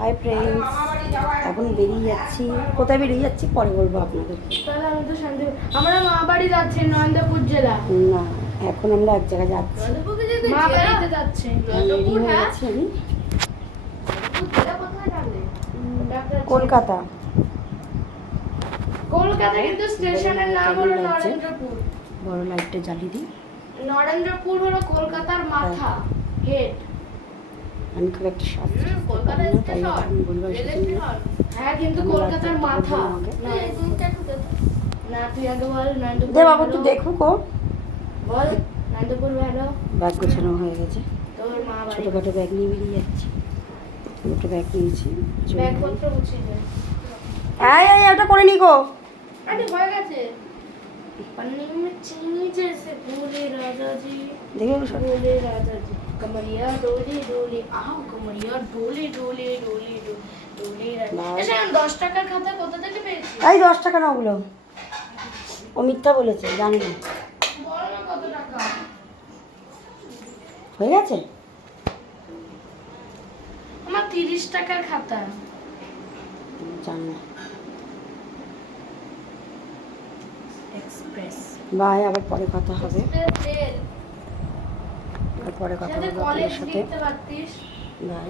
Hi friends, এখন বেরিয়ে যাচ্ছি। কোথায় বেরিয়ে যাচ্ছি পরে বলবো আপনাদেরকে। তাহলে আমি তো শান্তি, আমরা মা বাড়ি যাচ্ছি, নন্দপুর জেলা। না, এখন আমরা এক জায়গায় যাচ্ছি। মা বাড়িতে যাচ্ছি। রেডি হয়ে গেছি আমি। কলকাতা। কলকাতা কিন্তু স্টেশনের নাম হলো নরেন্দ্রপুর। বড় লাইটটা জ্বালিয়ে দিই। নরেন্দ্রপুর হলো কলকাতার মাথা, হেড। আমি খুব একটা শাস্তি কলকাতা তাই এখন বলবো হ্যাঁ, কিন্তু কলকাতার মাথা। না, তুই আগে বল নরেন্দ্রপুর। দে বাবু, তুই দেখুক। ও বল নরেন্দ্রপুর ভালো। ব্যাগ গোছানো হয়ে গেছে। তোর মা বাড়ি। ছোটোখাটো ব্যাগ নিয়ে বেরিয়ে যাচ্ছি। দুটো ব্যাগ নিয়েছি। ব্যাগপত্র গুছিয়ে দে। এই ওটা করে নি গো। আরে হয়ে গেছে। पन्नी में चीनी जैसे भोले राजा जी, দেখে भोले राजा जी, कमरिया डोले डोले, आओ कमरिया डोले डोले डोले डोले राजा। ऐसे हम 10 টাকার খাতা কোথা থেকে পেয়েছি? এই 10 টাকা না ওগুলো। ও মিথ্যা বলেছে, জানি না। বল না কত টাকা? হয়ে গেছে? আমার 30 টাকার খাতা। জানি না। এক্সপ্রেস। বাই, আবার পরে কথা হবে। তেল। আর পরে কথা সাথে হবে কলেজ আপনাদের সাথে। লিখতে পারতিস। বাই।